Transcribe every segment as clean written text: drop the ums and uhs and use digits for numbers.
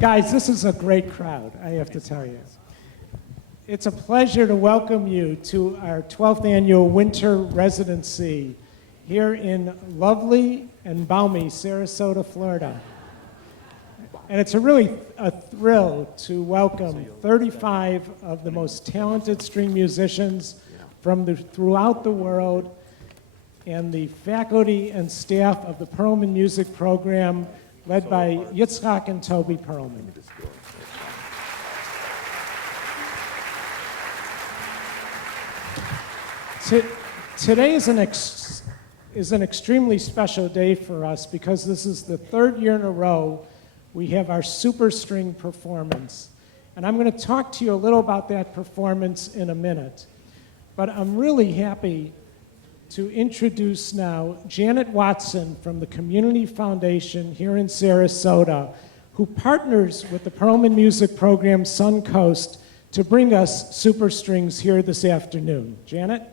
Guys, this is a great crowd, I have to tell you. It's a pleasure to welcome you to our 12th annual Winter Residency here in lovely and balmy Sarasota, Florida. And it's really a thrill to welcome 35 of the most talented string musicians from throughout the world and the faculty and staff of the Perlman Music Program led by Itzhak and Toby Perlman. Today is an extremely special day for us because this is the third year in a row we have our Super String performance. And I'm going to talk to you a little about that performance in a minute. But I'm really happy to introduce now Janet Watson from the Community Foundation here in Sarasota, who partners with the Perlman Music Program Suncoast to bring us Super Strings here this afternoon. Janet?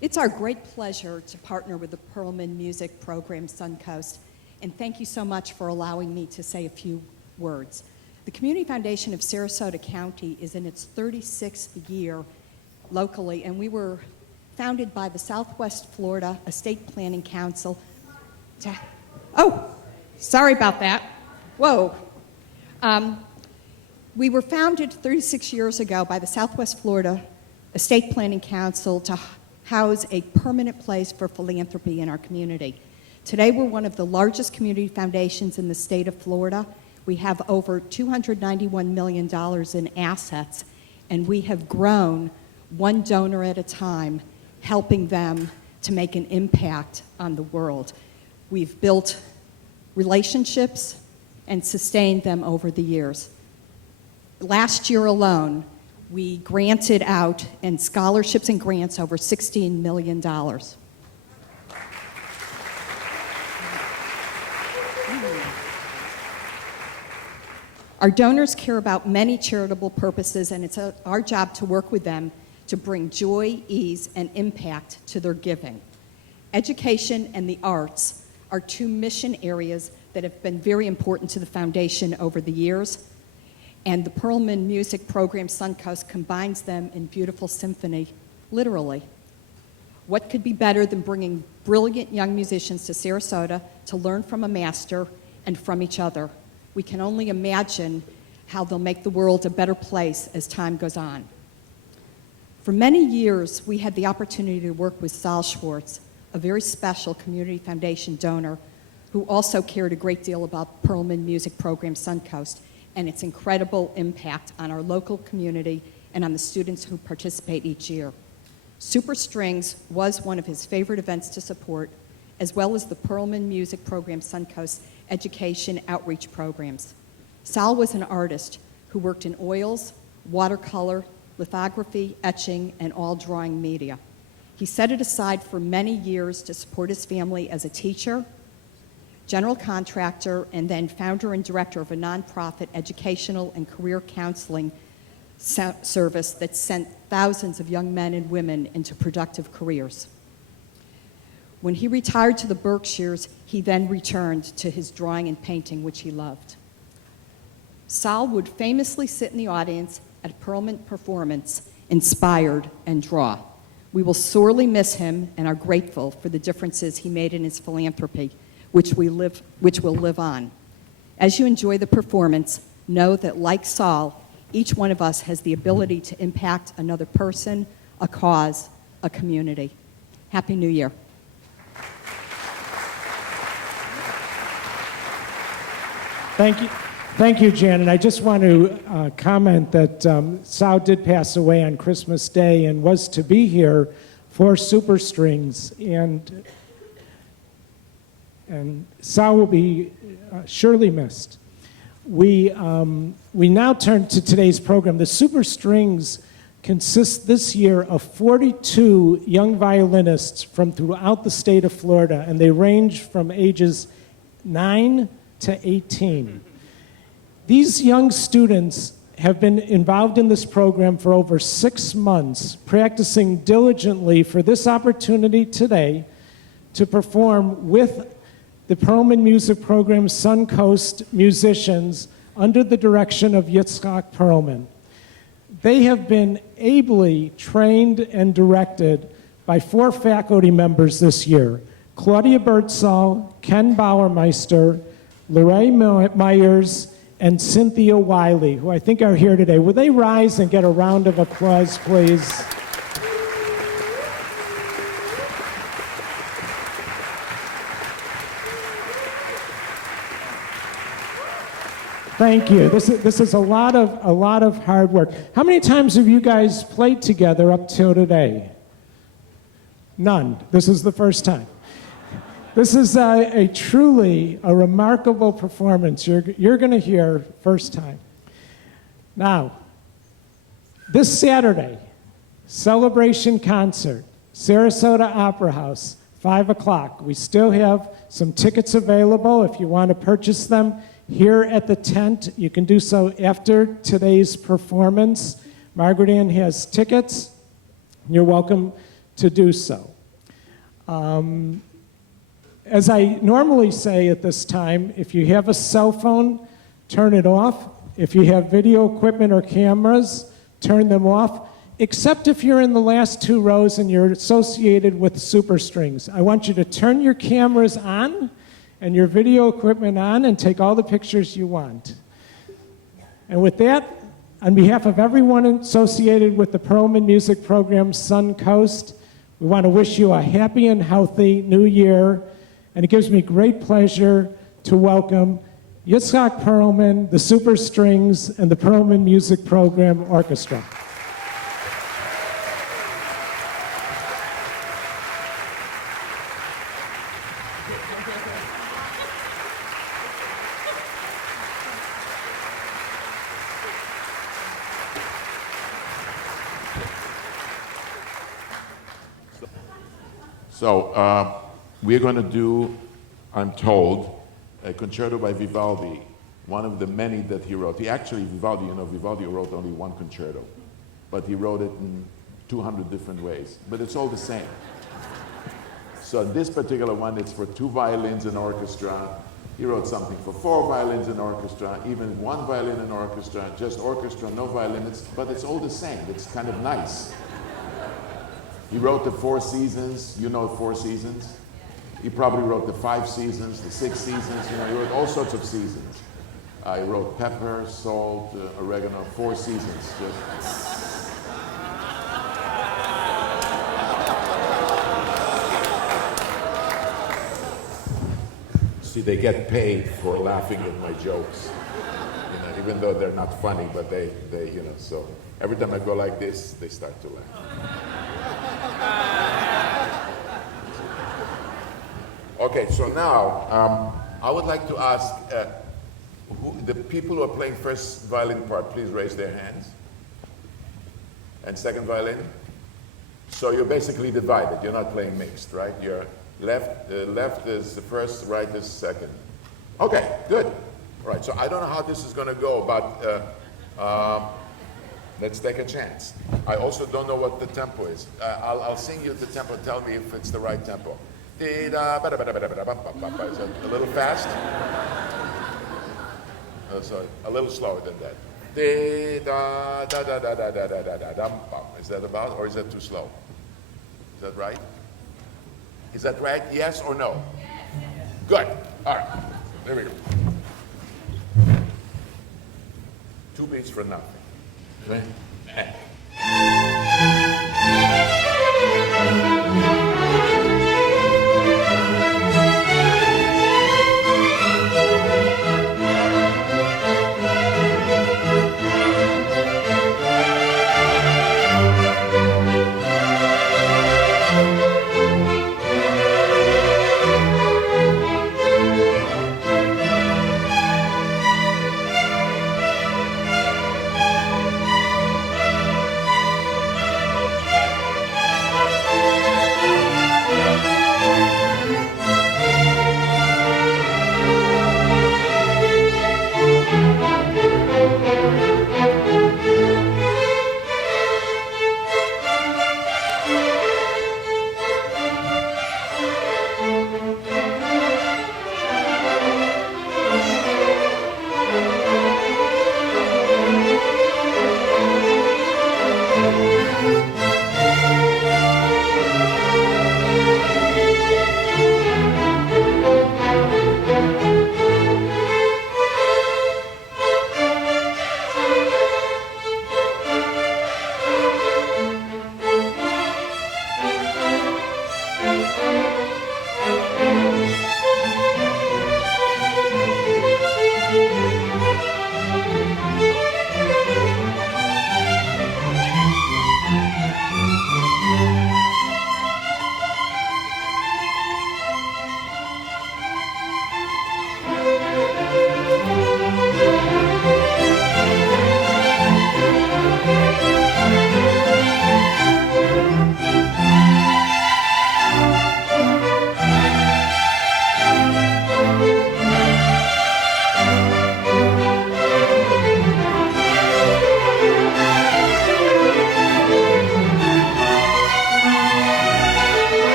It's our great pleasure to partner with the Perlman Music Program Suncoast, and thank you so much for allowing me to say a few words. The Community Foundation of Sarasota County is in its 36th year locally, and we were founded by the Southwest Florida Estate Planning Council sorry about that. Whoa. We were founded 36 years ago by the Southwest Florida Estate Planning Council to house a permanent place for philanthropy in our community. Today, we're one of the largest community foundations in the state of Florida. We have over $291 million in assets, and we have grown one donor at a time, helping them to make an impact on the world. We've built relationships and sustained them over the years. Last year alone, we granted out in scholarships and grants over $16 million. Our donors care about many charitable purposes, and it's our job to work with them to bring joy, ease, and impact to their giving. Education and the arts are two mission areas that have been very important to the foundation over the years. And the Perlman Music Program Suncoast combines them in beautiful symphony, literally. What could be better than bringing brilliant young musicians to Sarasota to learn from a master and from each other? We can only imagine how they'll make the world a better place as time goes on. For many years, we had the opportunity to work with Sal Schwartz, a very special Community Foundation donor who also cared a great deal about Perlman Music Program Suncoast and its incredible impact on our local community and on the students who participate each year. Super Strings was one of his favorite events to support, as well as the Perlman Music Program Suncoast education outreach programs. Sal was an artist who worked in oils, watercolor, lithography, etching, and all drawing media. He set it aside for many years to support his family as a teacher, general contractor, and then founder and director of a nonprofit educational and career counseling service that sent thousands of young men and women into productive careers. When he retired to the Berkshires, he then returned to his drawing and painting, which he loved. Sal would famously sit in the audience at a Perlman performance, inspired and draw. We will sorely miss him and are grateful for the differences he made in his philanthropy, which will live on. As you enjoy the performance, know that like Saul, each one of us has the ability to impact another person, a cause, a community. Happy New Year. Thank you, Janet. I just want to comment that Sal did pass away on Christmas Day and was to be here for Super Strings, and Sal will be surely missed. We now turn to today's program. The Super Strings consists this year of 42 young violinists from throughout the state of Florida, and they range from ages 9 to 18. These young students have been involved in this program for over 6 months, practicing diligently for this opportunity today to perform with the Perlman Music Program Suncoast musicians under the direction of Itzhak Perlman. They have been ably trained and directed by 4 faculty members this year: Claudia Birdsall, Ken Bauermeister, Lorraine Myers, and Cynthia Wiley, who I think are here today. Will they rise and get a round of applause, please? Thank you. This is a lot of hard work. How many times have you guys played together up till today? None. This is the first time. This is a truly a remarkable performance you're going to hear first time. Now, this Saturday, celebration concert, Sarasota Opera House, 5 o'clock. We still have some tickets available if you want to purchase them here at the tent. You can do so after today's performance. Margaret Ann has tickets. You're welcome to do so. As I normally say at this time, if you have a cell phone, turn it off. If you have video equipment or cameras, turn them off, except if you're in the last 2 rows and you're associated with Superstrings. I want you to turn your cameras on and your video equipment on and take all the pictures you want. And with that, on behalf of everyone associated with the Perlman Music Program Suncoast, we want to wish you a happy and healthy new year. And it gives me great pleasure to welcome Itzhak Perlman, the Superstrings, and the Perlman Music Program Orchestra. So we're going to do, I'm told, a concerto by Vivaldi, one of the many that he wrote. Vivaldi wrote only 1 concerto, but he wrote it in 200 different ways, but it's all the same. So this particular one, it's for 2 violins and orchestra. He wrote something for 4 violins and orchestra, even 1 violin and orchestra, just orchestra, no violin, but it's all the same. It's kind of nice. He wrote the 4 seasons, you know 4 seasons? He probably wrote the 5 seasons, the 6 seasons, he wrote all sorts of seasons. He wrote pepper, salt, oregano, 4 seasons. See, they get paid for laughing at my jokes, even though they're not funny, but they, so every time I go like this, they start to laugh. Okay, so now I would like to ask the people who are playing first violin part, please raise their hands. And second violin. So you're basically divided. You're not playing mixed, right? You're left is the first, right is second. Okay, good. All right. So I don't know how this is going to go, but let's take a chance. I also don't know what the tempo is. I'll sing you the tempo. Tell me if it's the right tempo. Is it a little fast? Sorry, a little slower than that. Is that about, or is that too slow? Is that right? Is that right? Yes or no? Good. All right. There we go. 2 beats for nothing. Okay?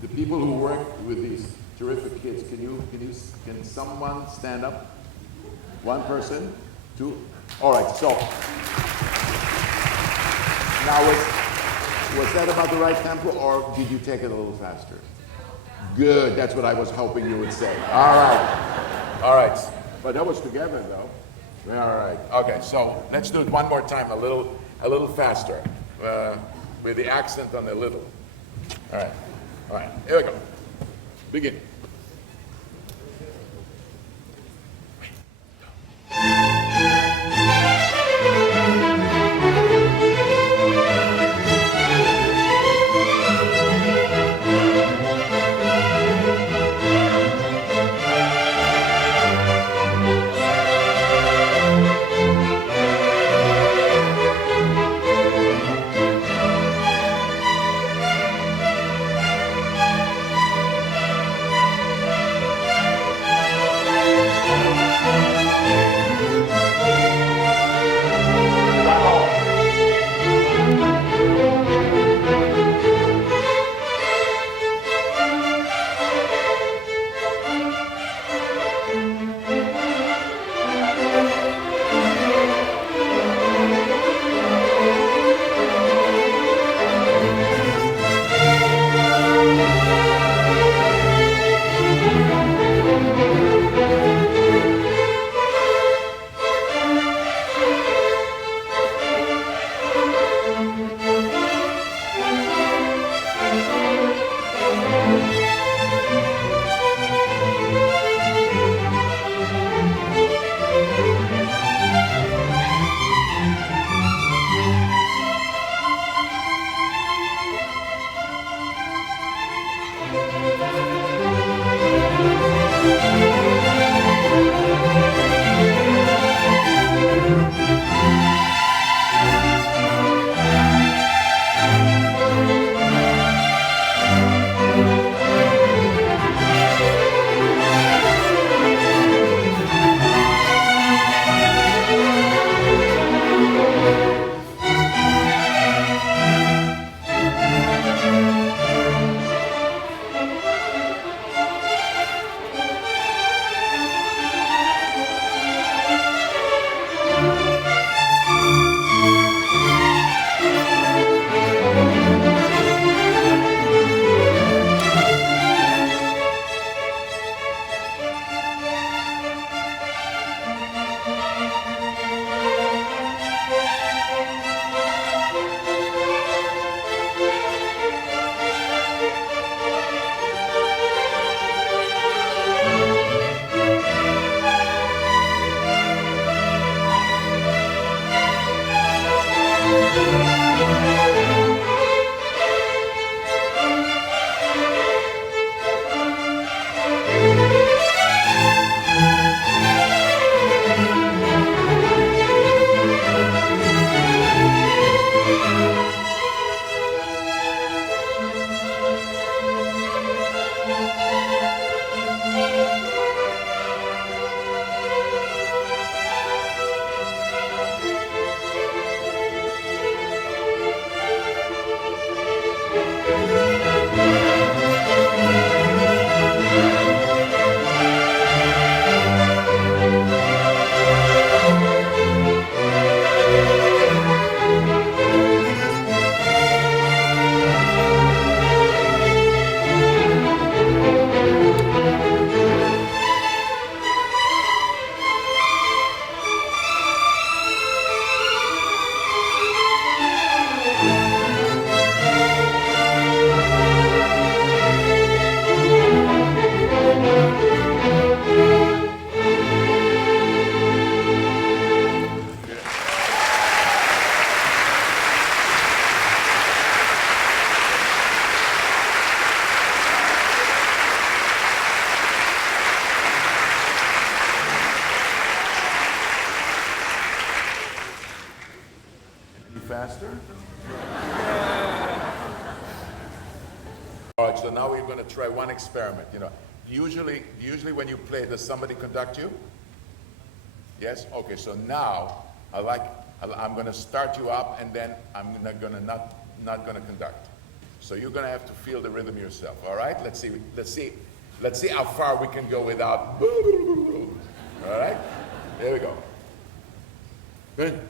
the people who work with these terrific kids, can someone stand up? One person? Two? All right, so. Now, was that about the right tempo, or did you take it a little faster? Good, that's what I was hoping you would say. All right. But that was together, though. All right. Okay, so let's do it one more time, a little faster, with the accent on the little. All right. Here we go. Begin. faster? All right, so now we're going to try one experiment. You know, usually when you play, does somebody conduct you? Yes? Okay, so now I'm going to start you up, and then I'm not going to conduct. So you're gonna have to feel the rhythm yourself, all right? Let's see how far we can go without, all right? Here we go. Good.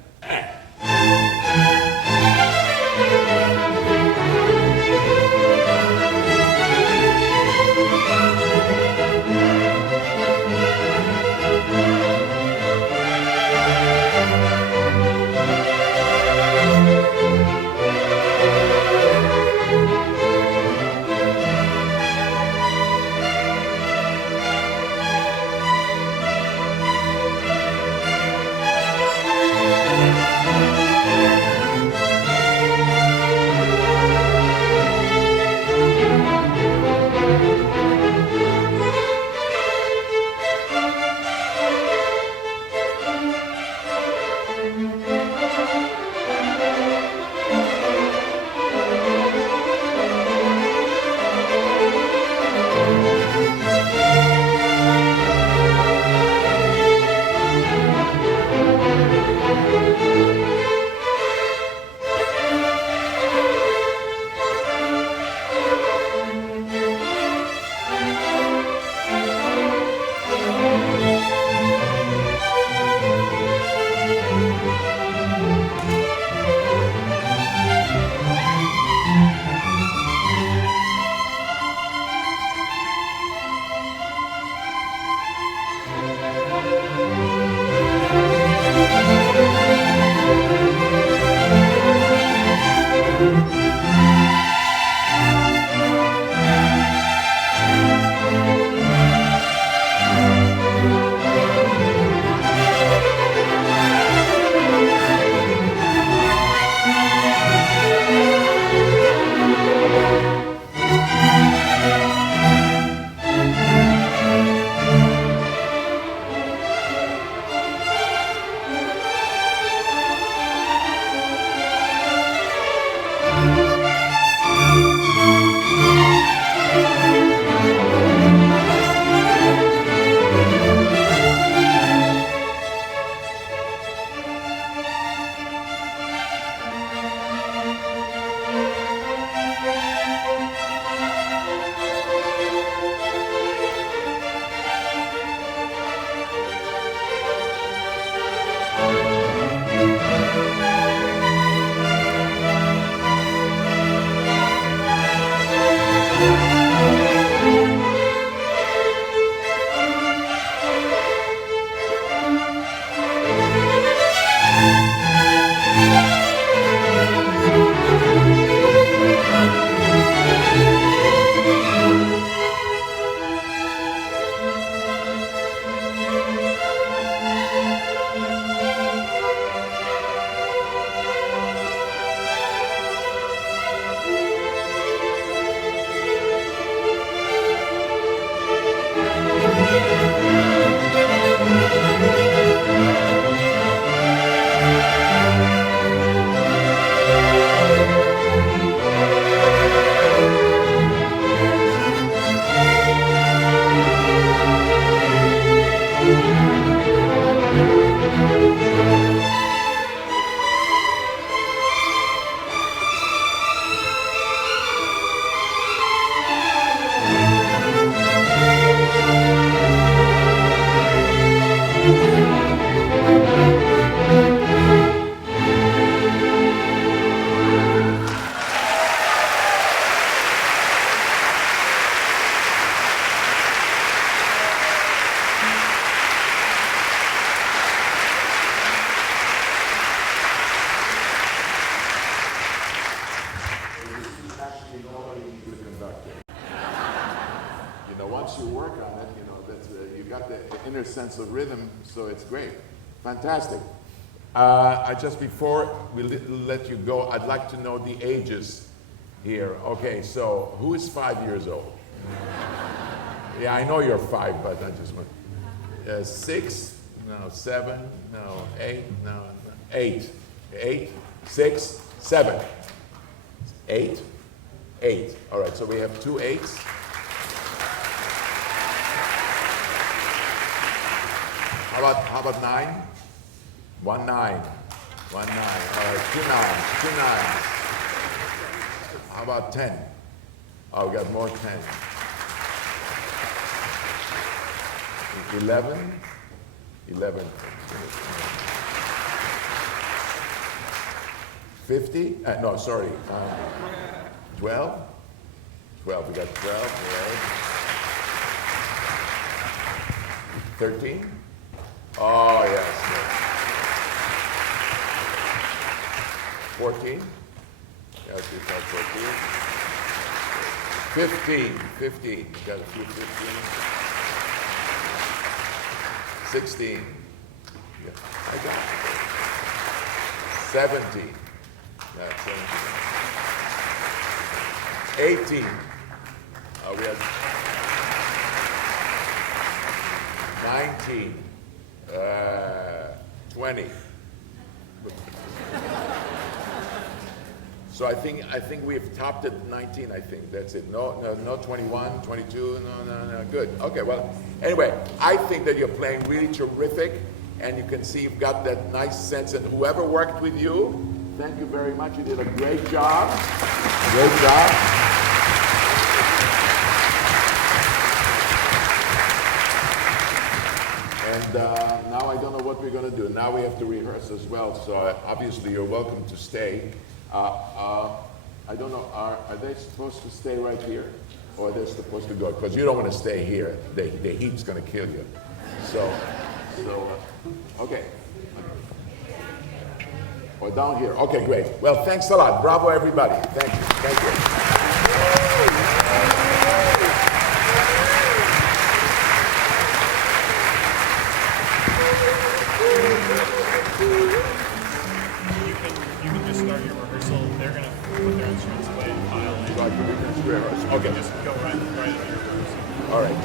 Once you work on it, that's you got the inner sense of rhythm, so it's great, fantastic. Just before we let you go, I'd like to know the ages here. Okay, so who is 5 years old? Yeah, I know you're 5, but I just want 6, no, 7, no, 8, no, 8, 8, 6, 7, 8, 8. All right, so we have 2 8s. How about 9? 1 9. 1 9. All right, 2 9s. 2 9s. How about 10? Oh, we got more 10. 11? 11. 50? No, sorry. 12? 12. We got 12. Right. 13? Oh, yes. 14? Yes, we've got 14. 15. 15. We got a few 15. 16. Yeah, I got it. 17. Yeah, 17. 18. We have 19. 20. So I think we've topped it 19, I think. That's it. No 21, 22, no. Good. Okay, well, anyway, I think that you're playing really terrific, and you can see you've got that nice sense, and whoever worked with you, thank you very much. You did a great job. Great job. And now I don't know what we're going to do. Now we have to rehearse as well, so obviously you're welcome to stay. I don't know, are they supposed to stay right here? Or are they supposed to go? Because you don't want to stay here. The heat's going to kill you. So okay. Or down here. Okay, great. Well, thanks a lot. Bravo, everybody. Thank you. Thank you. You can just start your rehearsal. They're going to put their instruments away and pile in. So I can rehearse. Okay. Just go right into your rehearsal. All right.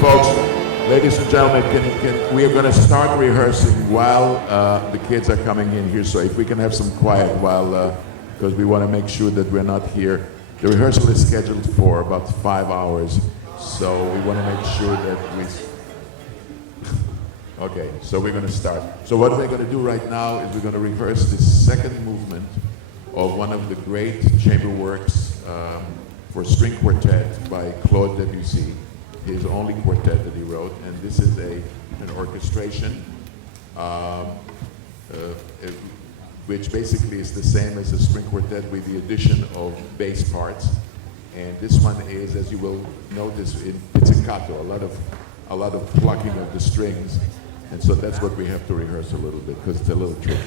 Folks, ladies and gentlemen, we are going to start rehearsing while the kids are coming in here. So if we can have some quiet while, because we want to make sure that we're not here. The rehearsal is scheduled for about 5 hours. So we want to make sure that we... Okay, so we're going to start. So what we're going to do right now is we're going to rehearse the second movement of one of the great chamber works for string quartet by Claude Debussy. His only quartet that he wrote, and this is an orchestration which basically is the same as a string quartet with the addition of bass parts. And this one is, as you will notice, in pizzicato, a lot of plucking of the strings, and so that's what we have to rehearse a little bit because it's a little tricky.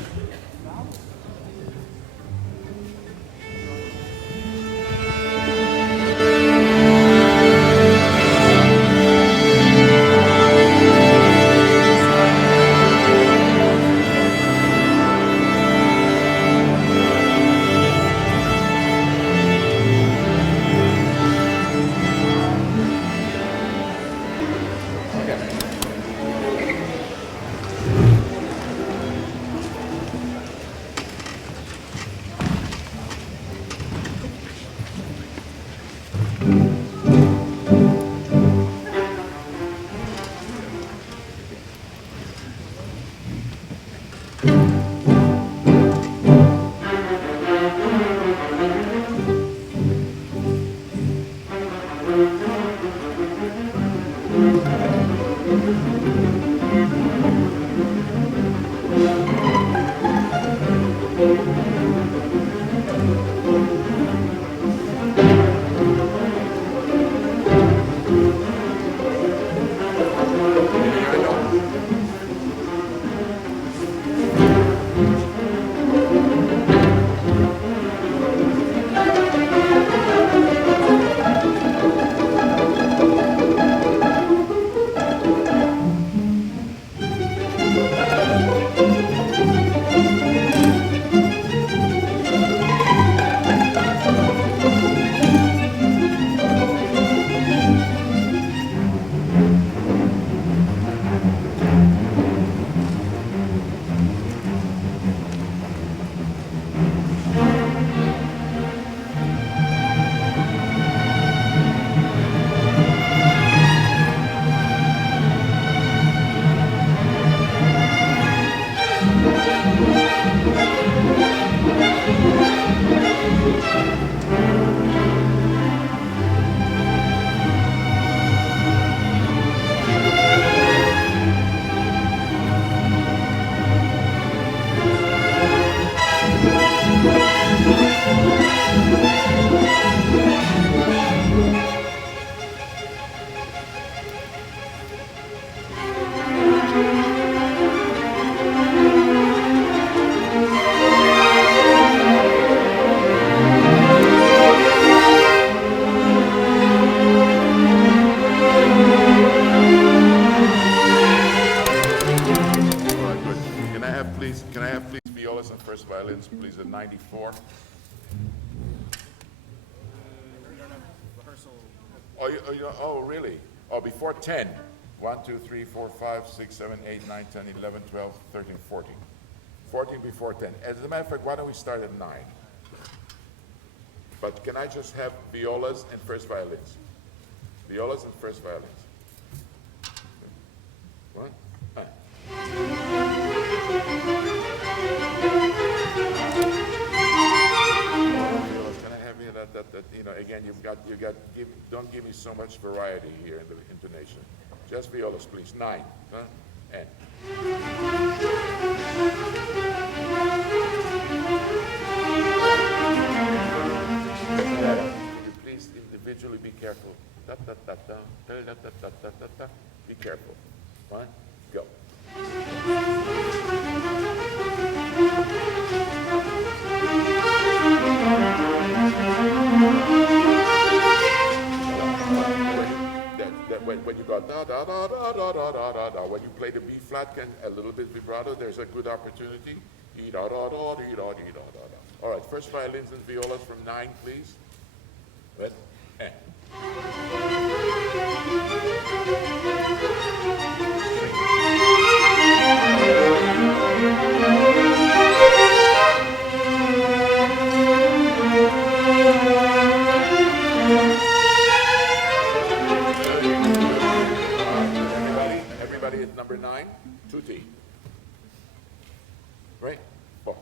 first violins, please, at 94. Rehearsal. Oh, really? Oh, before 10. 1, 2, 3, 4, 5, 6, 7, 8, 9, 10, 11, 12, 13, 14. 14 before 10. As a matter of fact, why don't we start at 9? But can I just have violas and first violins? Violas and first violins. One. Violas, can I have that, again, don't give me so much variety here in the intonation. Just violas, please. 9. And. You please individually be careful. Da, da, da, da, da, da, da, da, da, da, da. Be careful. 1, go. When you go da da da da da da da da da, when you play the B flat and a little bit vibrato, there's a good opportunity. Dee da da da dee da dee da da da. All right, first violins and violas from 9, please. Let and. Everybody at number 9, tutti. Right? 4.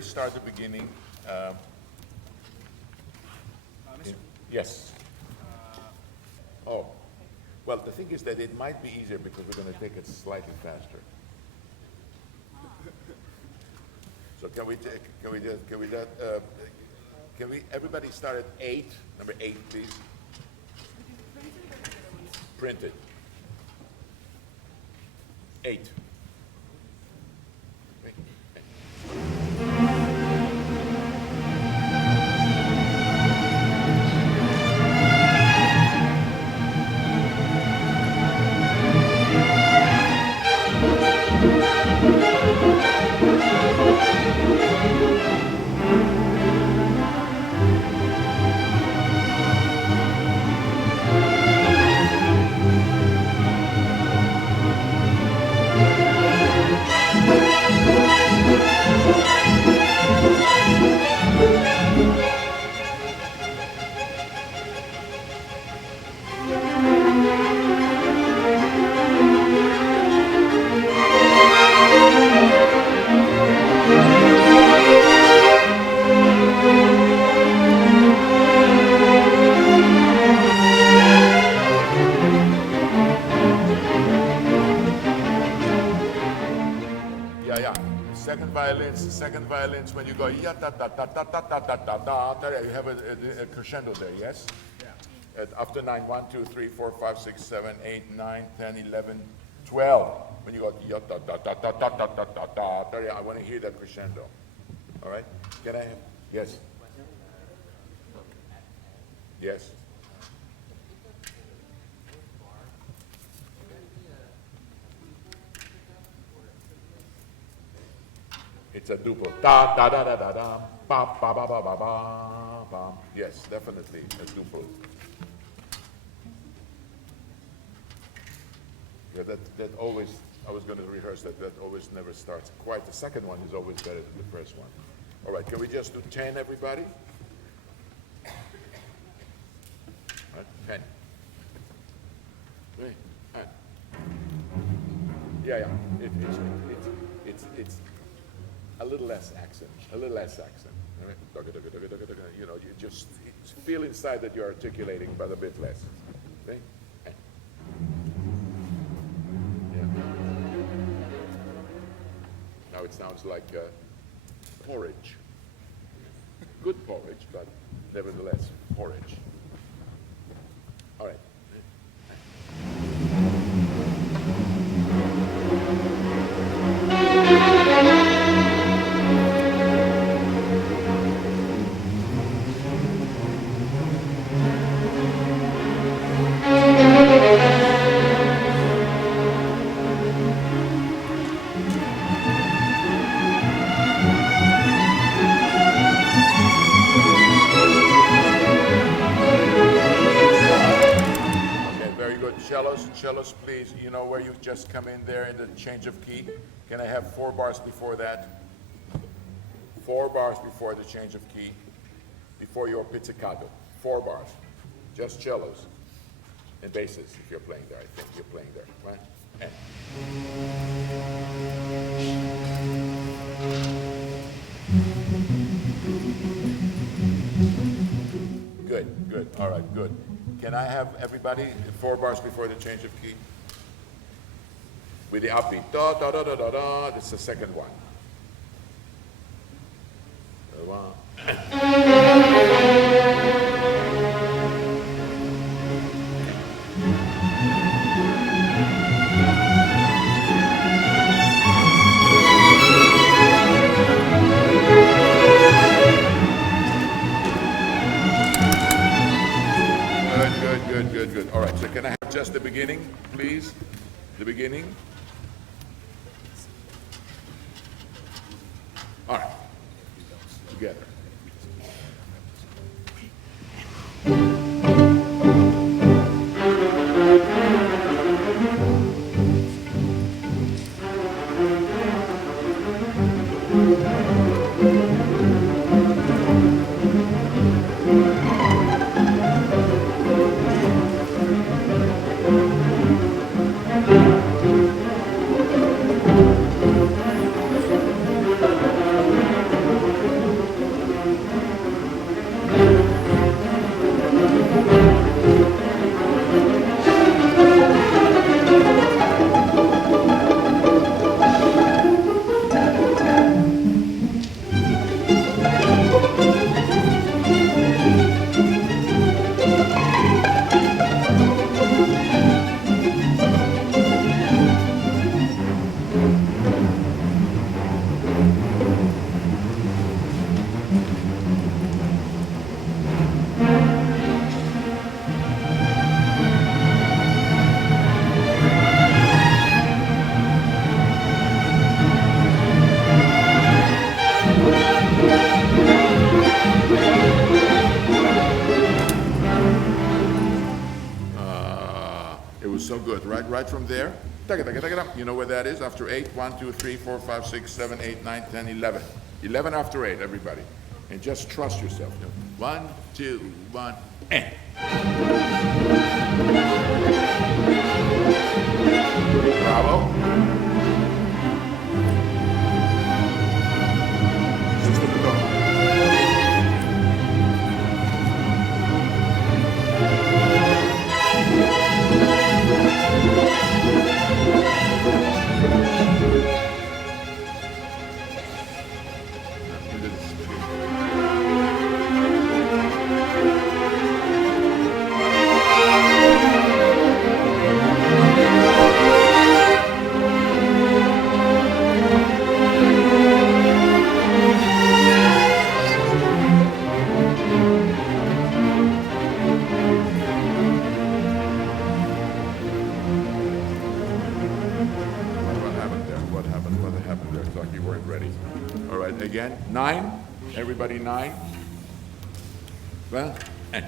Start the beginning. Yes. Oh, well, the thing is that it might be easier because we're going to take it slightly faster. So can we everybody start at 8, number 8, please? Printed. 8. yeah. Second violins, when you go ya ta ta ta ta ta ta ta ta ta, you have a crescendo there, yes? Yeah. After 9, 1, 2, 3, 4, 5, 6, 7, 8, 9, 10, 11, 12. When you go ya ta ta ta ta ta ta ta ta ta, I want to hear that crescendo. All right? Can I have? Yes. Yes. It's a duple. Da da da da da da. Ba ba ba ba ba ba ba. Yes, definitely a duple. Yeah, that always. I was going to rehearse that. That always never starts quite. The second one is always better than the first one. All right, can we just do 10, everybody? All right, 10. Right. All right. Yeah. It's a little less accent. A little less accent. All right? You know, you just feel inside that you're articulating, but a bit less. Okay? Yeah. Now it sounds like porridge. Good porridge, but nevertheless, porridge. All right. Cellos, please, you know where you just come in there in the change of key? Can I have 4 bars before that? 4 bars before the change of key, before your pizzicato. 4 bars, just cellos and basses if you're playing there. I think you're playing there, right? Good, all right, good. Can I have everybody 4 bars before the change of key? With the upbeat, da da da da da da. This is the second one. Good. All right, so can I have just the beginning, please? The beginning. All right, together. So good, right from there. You know where that is? After 8, 1, 2, 3, 4, 5, 6, 7, 8, 9, 10, 11. 11 after 8, everybody. And just trust yourself. 1, 2, 1, and. Bravo. happened there? It's like you weren't ready. All right, again, 9. Everybody 9. Well, and.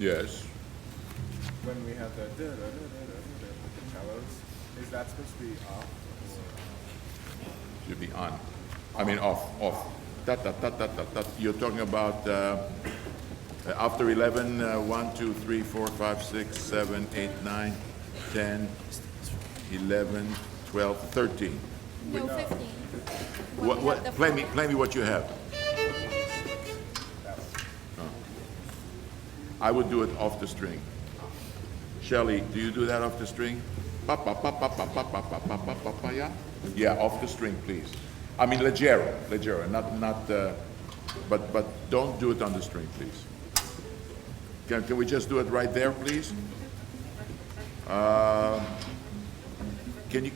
Yes. When we have the with the cellos, is that supposed to be off? Should be on. I mean off. Ta ta ta ta ta ta. You're talking about after 11, 1, 2, 3, 4, 5, 6, 7, 8, 9, 10, 11, 12, 13. No, 15. What? Play me what you have. I would do it off the string. Shelley, do you do that off the string? Pa pa pa pa pa pa pa pa pa pa pa pa, yeah? Yeah, off the string, please. I mean leggero, not. But don't do it on the string, please. Can we just do it right there, please? Can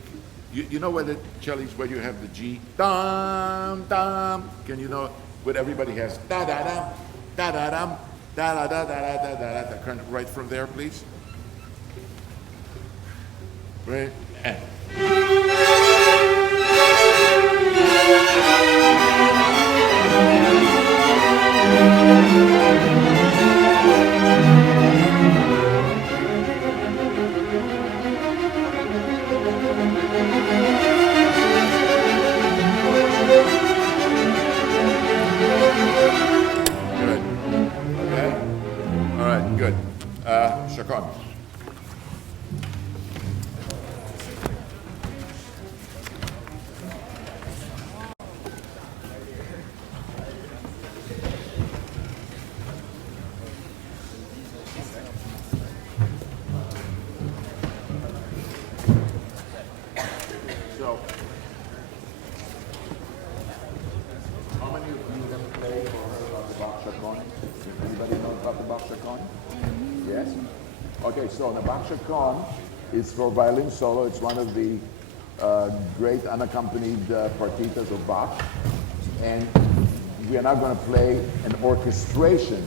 you know where the Shelley's where you have the G? Dum dum. Can you know what everybody has? Da da dum, da da dum. Da da da da da da da da. Right from there, please. Right. Good. Shakon. So, how many of you have played about the Bach Shakon? Does anybody know about the Bach Shakon? Yes? Okay, so the Bach Shakon is for violin solo. It's one of the great unaccompanied partitas of Bach. And we are now going to play an orchestration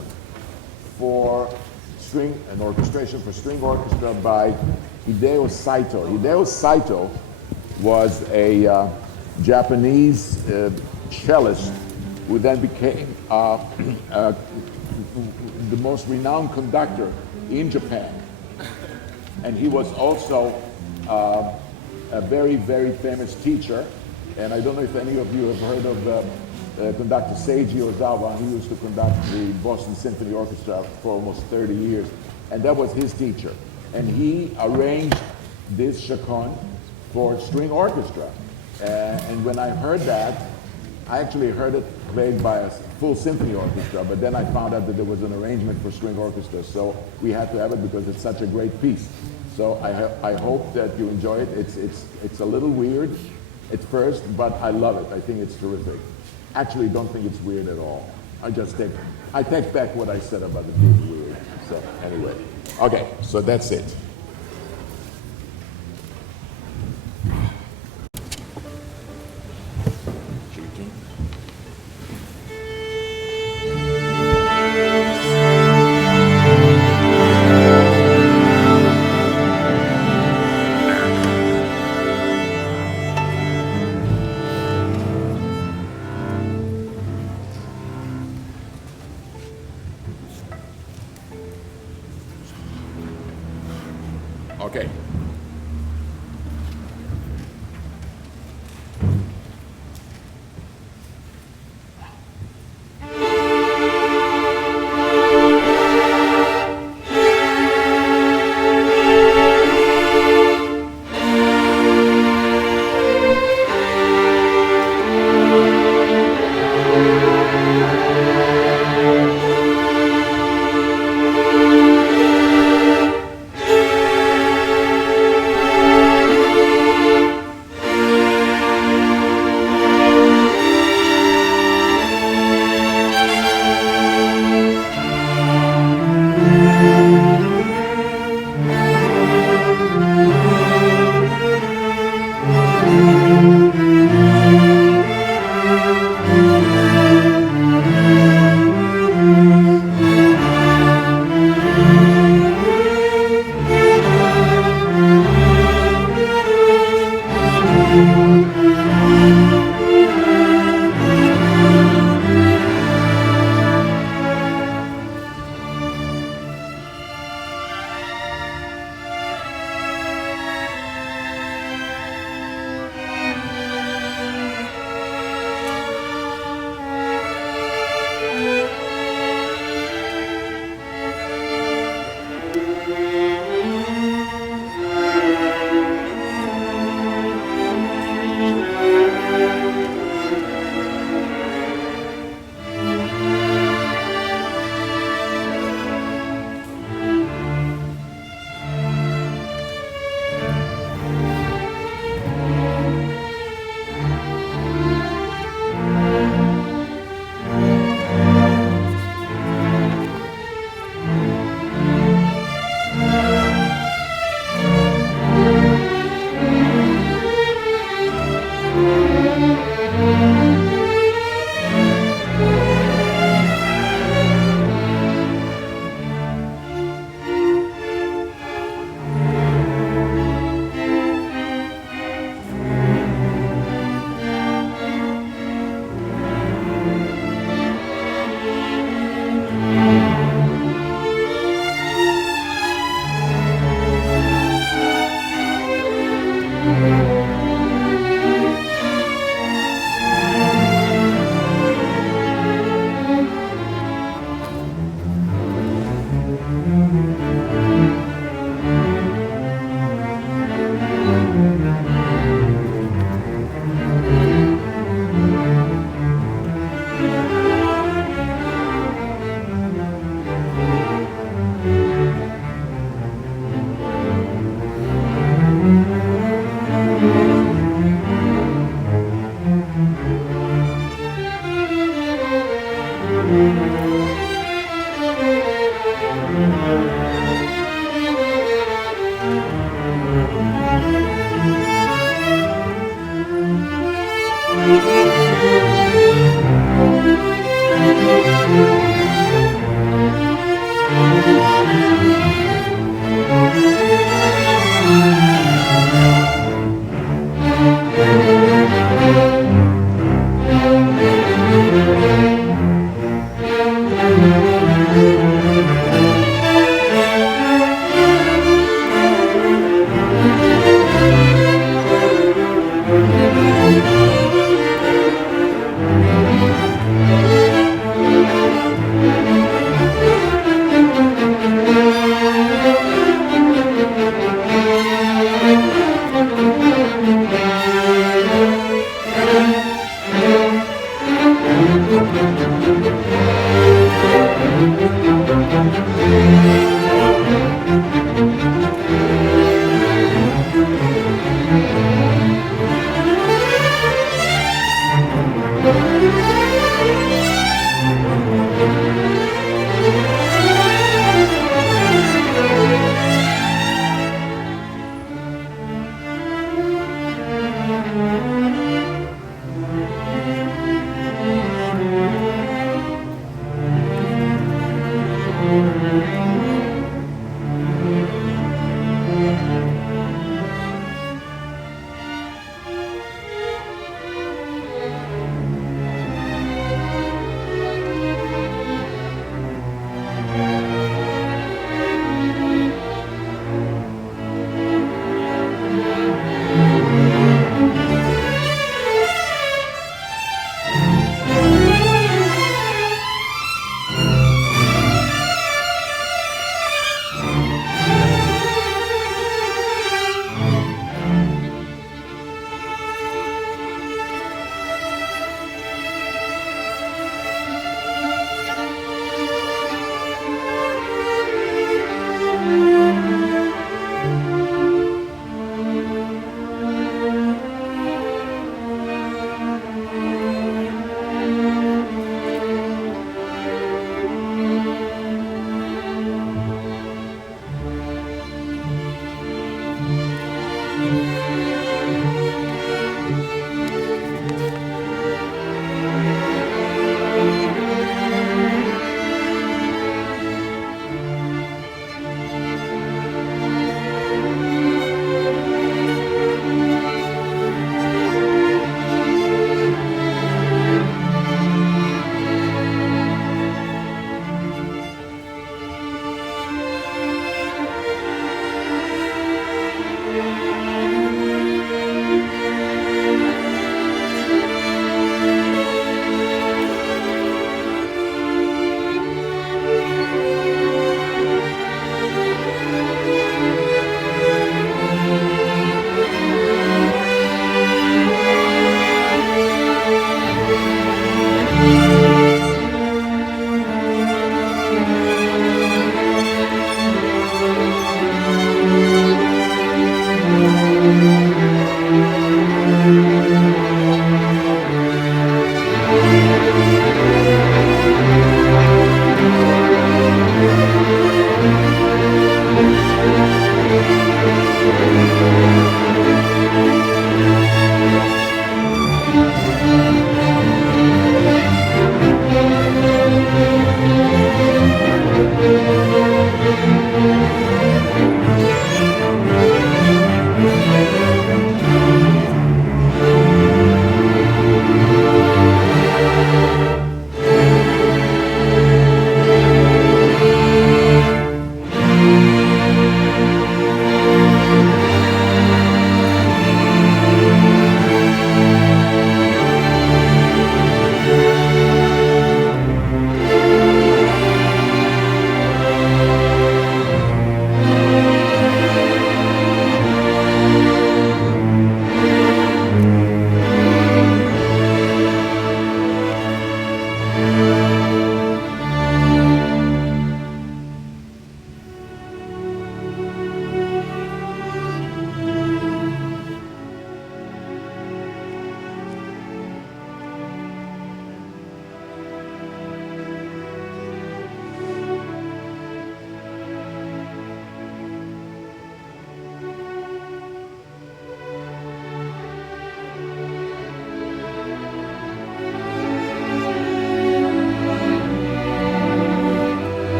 for string orchestra by Hideo Saito. Hideo Saito was a Japanese cellist who then became the most renowned conductor in Japan. And he was also a very, very famous teacher. And I don't know if any of you have heard of conductor Seiji Ozawa. He used to conduct the Boston Symphony Orchestra for almost 30 years. And that was his teacher. And he arranged this chaconne for string orchestra. And when I heard that, I actually heard it played by a full symphony orchestra, but then I found out that there was an arrangement for string orchestra, so we had to have it because it's such a great piece. So I hope that you enjoy it. It's a little weird at first, but I love it. I think it's terrific. Actually, don't think it's weird at all. I take back what I said about it being weird. So anyway, okay, so that's it. Okay.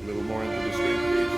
A little more into the string, please.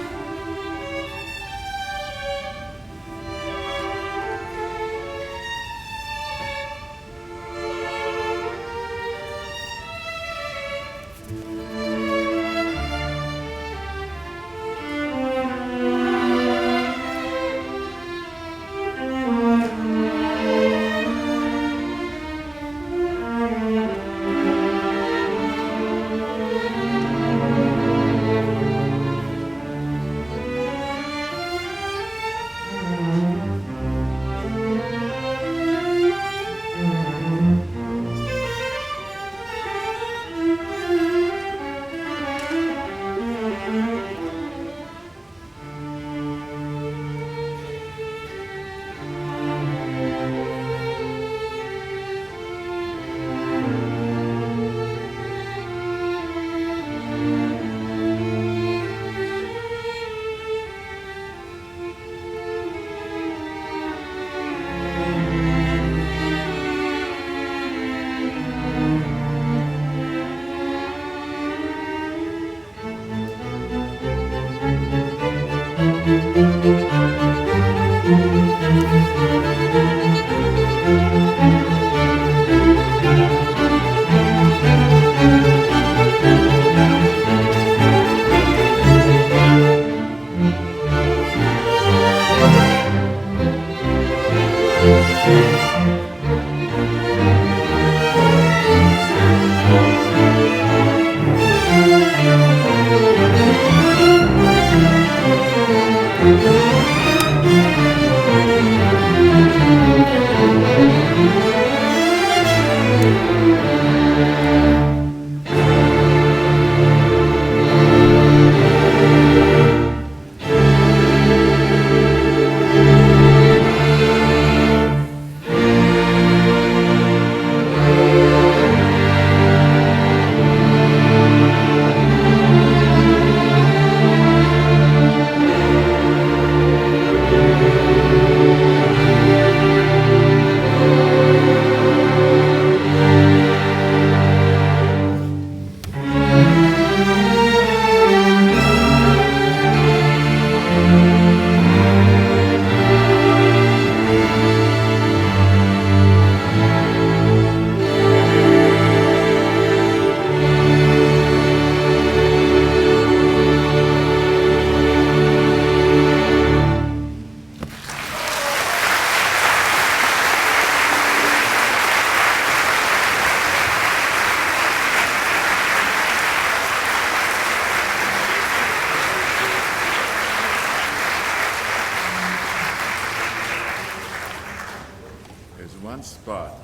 One spot.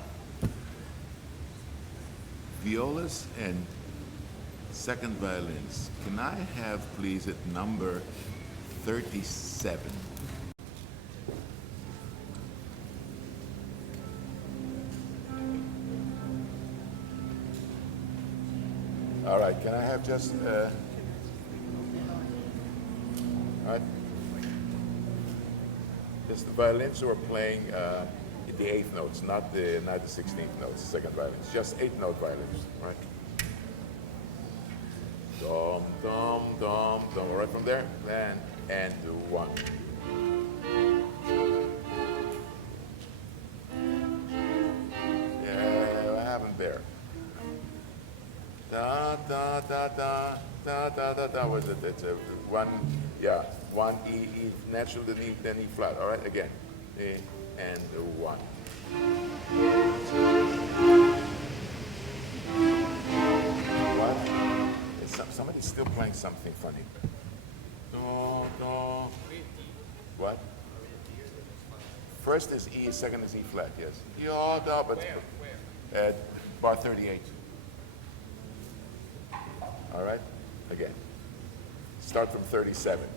Violas and second violins. Can I have, please, at number 37? All right, can I have just, all right. Just the violins who are playing the 8th notes, not the 16th notes, second violins, just 8-note violins, right? dum, dum, dum, dum. Right from there, and do one. Yeah, what happened there? Da da da da da da da da. Was it? It's a one. Yeah, one E, E natural, then E flat. All right, again, E and one. What? Somebody's still playing something funny. Do, do. What? First is E, second is E flat. Yes. Yeah, da, but at bar 38. All right? Again. Start from 37.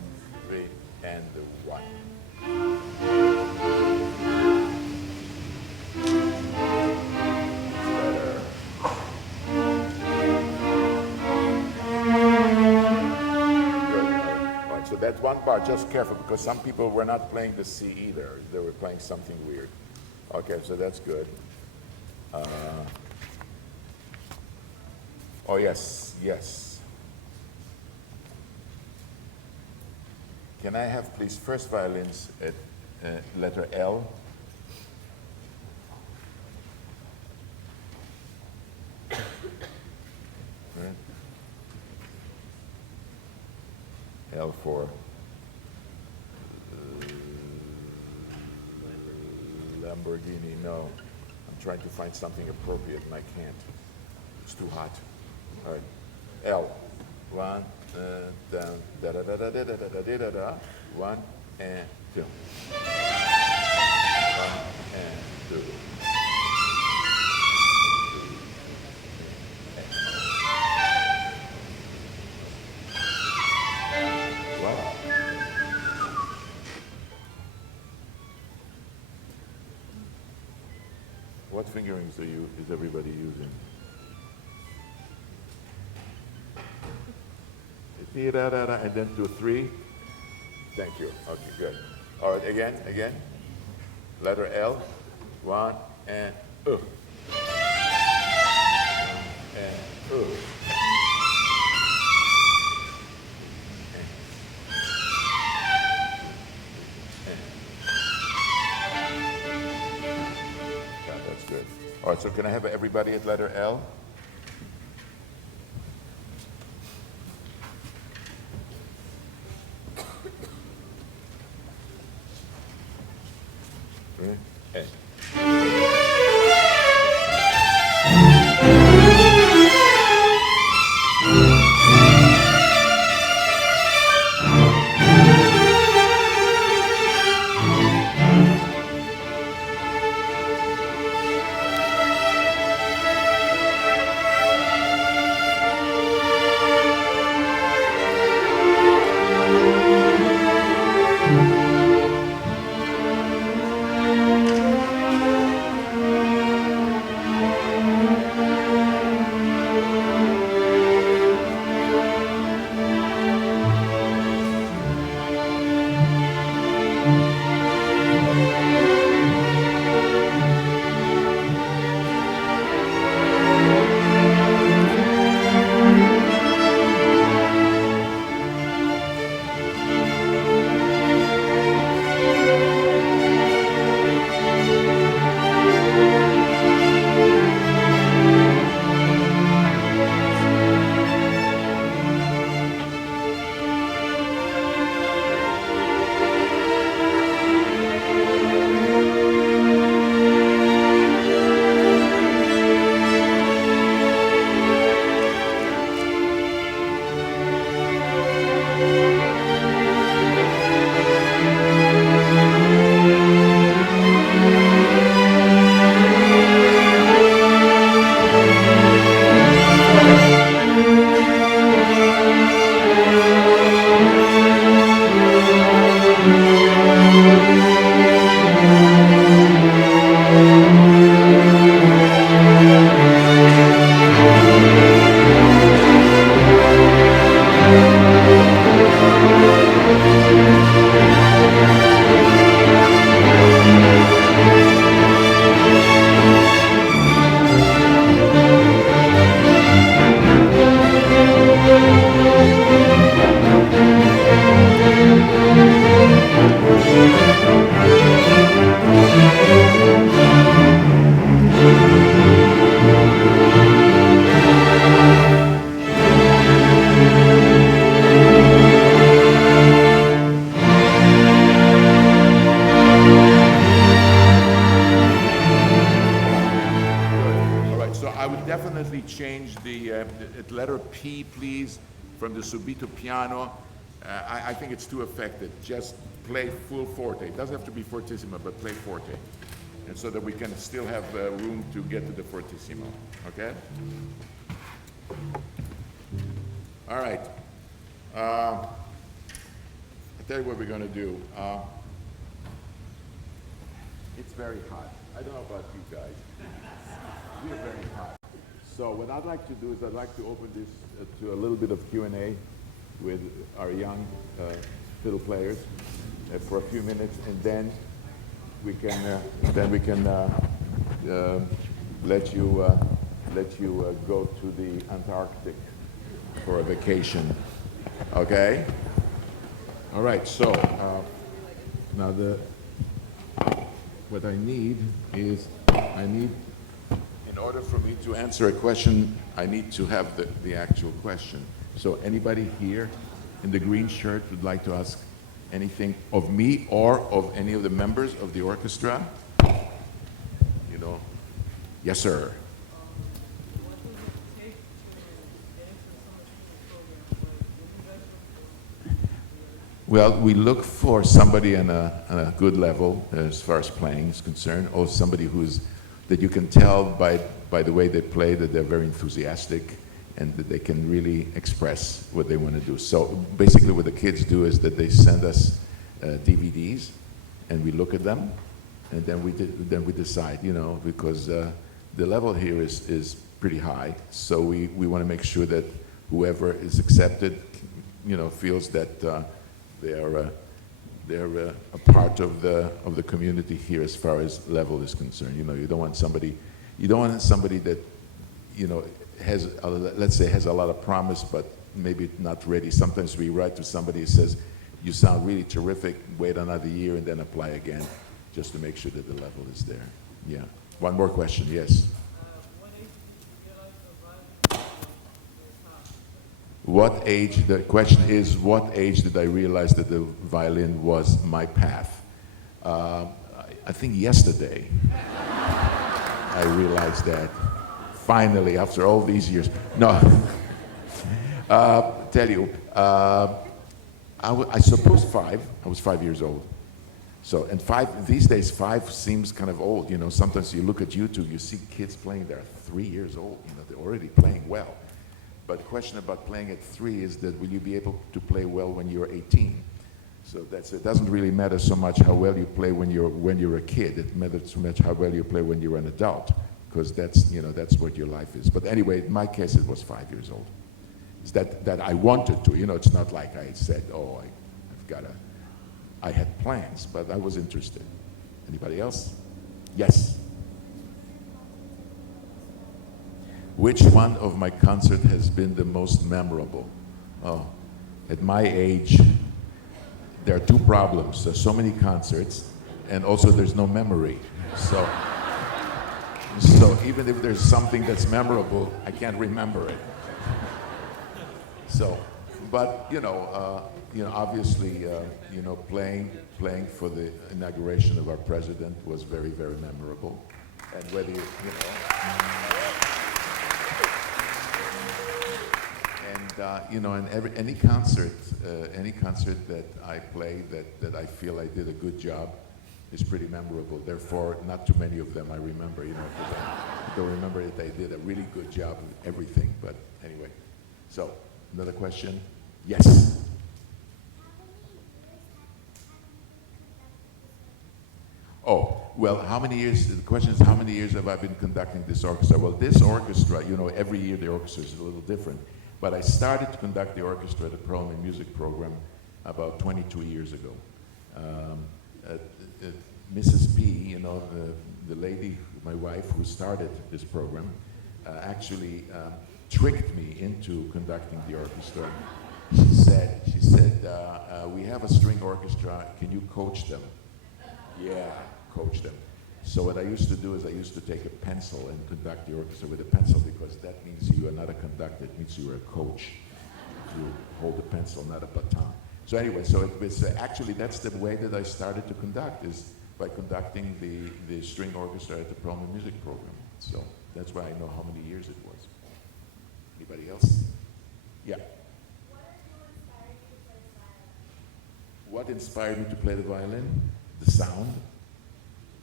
3 and 1. Better. Good. All right, so that's one bar. Just careful, because some people were not playing the C either. They were playing something weird. Okay, so that's good. Oh, yes, yes. Can I have, please, first violins at letter L? Right. L for Lamborghini, no. I'm trying to find something appropriate and I can't. It's too hot. All right. L. One, down, da da da da da da da da da da. 1 and 2. 1 and 2. Wow. What fingerings is everybody using? And then do 3. Thank you. Okay, good. All right, again. Letter L. 1 and and Yeah, that's good. All right, so can I have everybody at letter L? at letter P, please, from the subito piano. I think it's too effective. Just play full forte. It doesn't have to be fortissimo, but play forte. And so that we can still have room to get to the fortissimo, okay? All right. I'll tell you what we're going to do. It's very hot. I don't know about you guys. We're very hot. So what I'd like to do is I'd like to open this to a little bit of Q&A with our young fiddle players for a few minutes, and then we can let you go to the Antarctic for a vacation. Okay? All right. So now what I need is in order for me to answer a question, I need to have the actual question. So anybody here in the green shirt would like to ask anything of me or of any of the members of the orchestra? You know? Yes, sir. Well, we look for somebody on a good level as far as playing is concerned, or somebody that you can tell by the way they play that they're very enthusiastic and that they can really express what they want to do. So basically what the kids do is that they send us DVDs and we look at them and then we decide, you know, because the level here is pretty high. So we want to make sure that whoever is accepted, you know, feels that they're a part of the community here as far as level is concerned. You know, you don't want somebody that, you know, let's say has a lot of promise, but maybe not ready. Sometimes we write to somebody who says, you sound really terrific, wait another year and then apply again, just to make sure that the level is there. Yeah. One more question, yes. What age, the question is, what age did I realize that the violin was my path? I think yesterday I realized that, finally, after all these years. No, tell you, I suppose 5, I was 5 years old. So, and 5, these days 5 seems kind of old, you know, sometimes you look at YouTube, you see kids playing, they're 3 years old, you know, they're already playing well. But the question about playing at 3 is that will you be able to play well when you're 18? So it doesn't really matter so much how well you play when you're a kid. It matters so much how well you play when you're an adult, because that's what your life is. But anyway, in my case, it was 5 years old. It's that I wanted to, you know, it's not like I said, oh, I had plans, but I was interested. Anybody else? Yes. Which one of my concerts has been the most memorable? Oh, at my age, there are 2 problems. There's so many concerts, and also there's no memory. So even if there's something that's memorable, I can't remember it. So, but you know, obviously, you know, playing for the inauguration of our president was very, very memorable, and whether you know. You know, and any concert that I play that I feel I did a good job is pretty memorable. Therefore, not too many of them I remember, you know, because I don't remember that I did a really good job of everything. But anyway, so another question? Yes. Oh, well, how many years, the question is how many years have I been conducting this orchestra? Well, this orchestra, you know, every year the orchestra is a little different. But I started to conduct the orchestra at the Perlman Music Program about 22 years ago. Mrs. P, you know, the lady, my wife, who started this program, actually tricked me into conducting the orchestra. She said, we have a string orchestra, can you coach them? Yeah, coach them. So what I used to do is I used to take a pencil and conduct the orchestra with a pencil, because that means you are not a conductor, it means you are a coach. You hold a pencil, not a baton. So anyway, so it was actually that's the way that I started to conduct, is by conducting the string orchestra at the Perlman Music Program. So that's why I know how many years it was. Anybody else? Yeah. What inspired me to play the violin? The sound.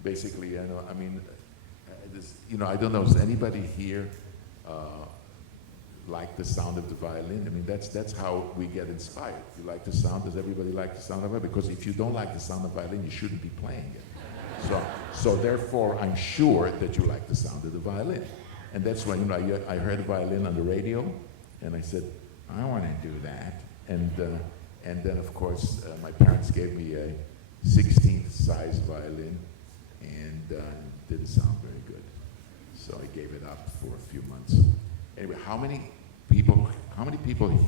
Basically, I don't know, does anybody here like the sound of the violin? I mean, that's how we get inspired. If you like the sound, does everybody like the sound of it? Because if you don't like the sound of violin, you shouldn't be playing it. So therefore, I'm sure that you like the sound of the violin. And that's when, I heard a violin on the radio, and I said, I want to do that. And then, of course, my parents gave me a 16th size violin, and it didn't sound very good. So I gave it up for a few months. Anyway, how many people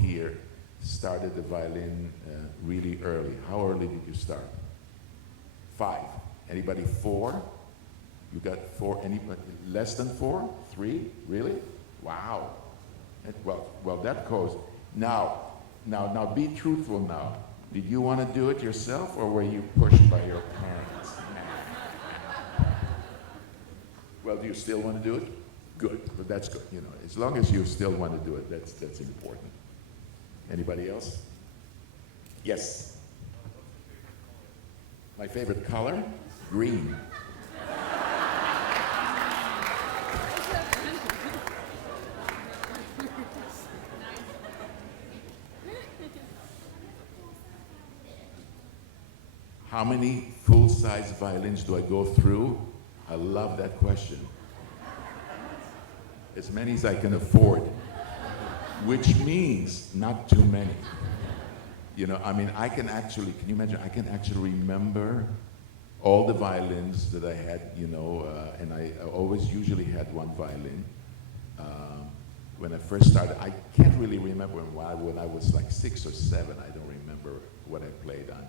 here started the violin really early? How early did you start? 5. Anybody 4? You got 4? Anybody less than 4? 3? Really? Wow. Well, that goes. Now, be truthful now. Did you want to do it yourself, or were you pushed by your parents? Well, do you still want to do it? Good, but that's good. As long as you still want to do it, that's important. Anybody else? Yes. My favorite color? Green. How many full-size violins do I go through? I love that question. As many as I can afford, which means not too many. Can you imagine, I can actually remember all the violins that I had, and I always usually had one violin. When I first started, I can't really remember when I was like 6 or 7, I don't remember what I played on.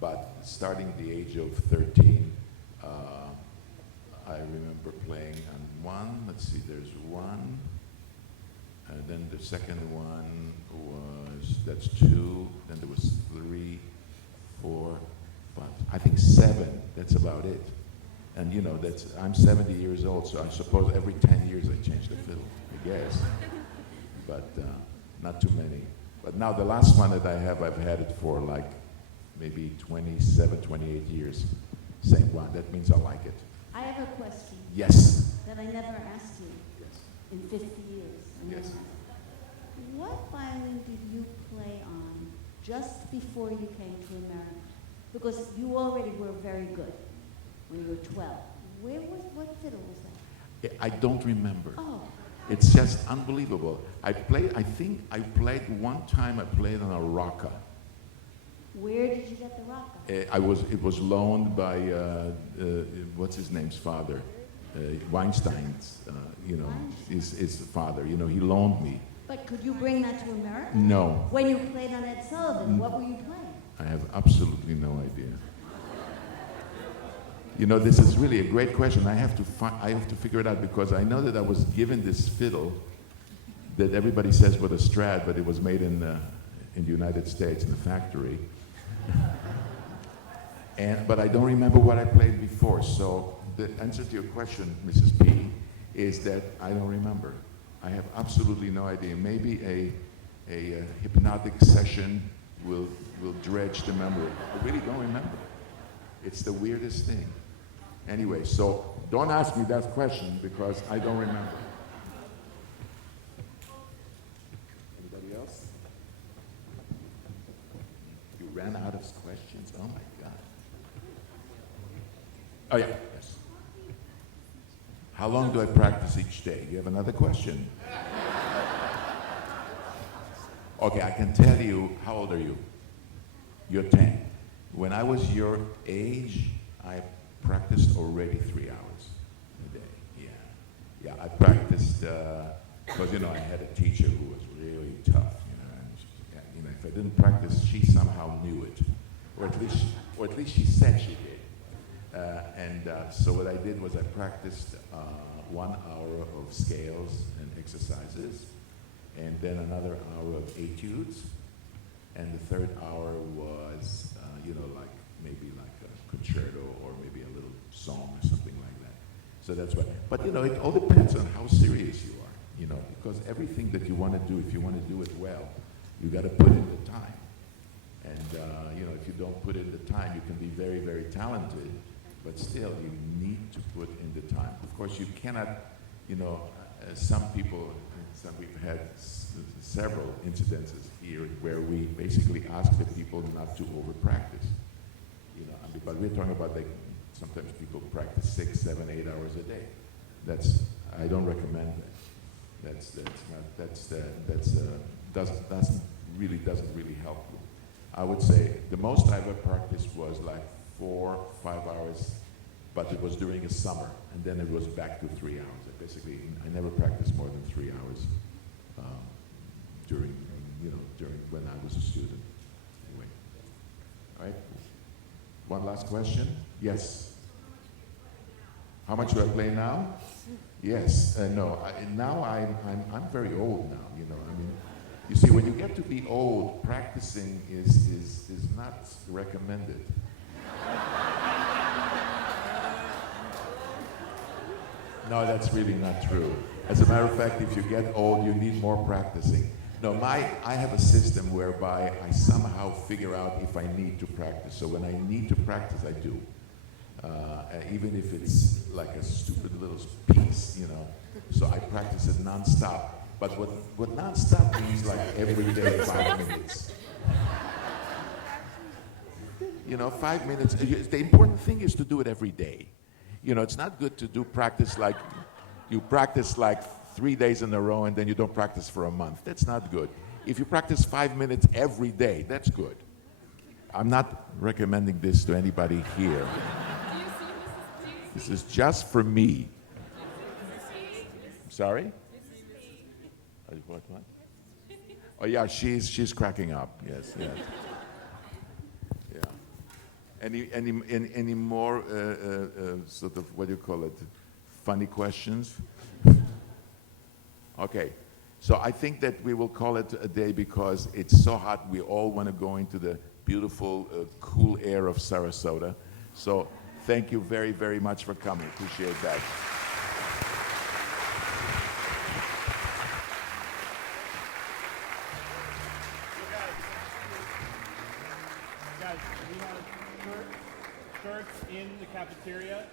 But starting at the age of 13, I remember playing on one. Let's see, there's one. And then the second one that's 2. Then there was 3, 4, 5. I think 7. That's about it. And I'm 70 years old, so I suppose every 10 years I change the fiddle, I guess. But not too many. But now the last one that I have, I've had it for like maybe 27, 28 years. Same one. That means I like it. I have a question. Yes. That I never asked you in 50 years. Yes. What violin did you play on just before you came to America? Because you already were very good when you were 12. What fiddle was that? I don't remember. Oh. It's just unbelievable. I think I played one time, I played on a rocca. Where did you get the rocca? It was loaned by, what's his name's father? Weinstein's, his father. He loaned me. But could you bring that to America? No. When you played on Ed Sullivan, what were you playing? I have absolutely no idea. This is really a great question. I have to figure it out, because I know that I was given this fiddle that everybody says was a Strad, but it was made in the United States in a factory. But I don't remember what I played before. So the answer to your question, Mrs. P, is that I don't remember. I have absolutely no idea. Maybe a hypnotic session will dredge the memory. I really don't remember. It's the weirdest thing. Anyway, so don't ask me that question, because I don't remember. Anybody else? You ran out of questions? Oh my God. Oh yeah, yes. How long do I practice each day? You have another question? Okay, I can tell you, how old are you? You're 10. When I was your age, I practiced already 3 hours a day. Yeah, I practiced, because, I had a teacher who was really tough, and if I didn't practice, she somehow knew it. Or at least she said she did. So what I did was I practiced 1 hour of scales and exercises, and then another hour of etudes, and the third hour was, maybe like a concerto or maybe a little song or something like that. So that's what. But it all depends on how serious you are. you know, because everything that you want to do, if you want to do it well, you got to put in the time. And, you know, if you don't put in the time, you can be very, very talented, but still, you need to put in the time. Of course, you cannot, you know, we've had several incidences here where we basically ask the people not to over-practice. You know, I mean, but we're talking about, like, sometimes people practice 6, 7, 8 hours a day. I don't recommend that. Doesn't really help you. I would say the most I ever practiced was like 4, 5 hours, but it was during a summer, and then it was back to 3 hours. I never practiced more than 3 hours during when I was a student. Anyway, all right. One last question. Yes. How much do I play now? Yes. No. Now I'm very old now. You know. I mean, you see, when you get to be old, practicing is not recommended. No, that's really not true. As a matter of fact, if you get old, you need more practicing. No, I have a system whereby I somehow figure out if I need to practice. So when I need to practice, I do. Even if it's like a stupid little piece, you know. So I practice it nonstop. But what nonstop means, like every day, 5 minutes. You know, 5 minutes. The important thing is to do it every day. You know, it's not good to do practice like you practice like 3 days in a row and then you don't practice for a month. That's not good. If you practice 5 minutes every day, that's good. I'm not recommending this to anybody here. This is just for me. Sorry? What? Oh yeah, she's cracking up. Yes, yes. Yeah. Any more sort of, what do you call it, funny questions? Okay, so I think that we will call it a day because it's so hot. We all want to go into the beautiful, cool air of Sarasota. So thank you very, very much for coming. Appreciate that. Guys, we have shirts in the cafeteria.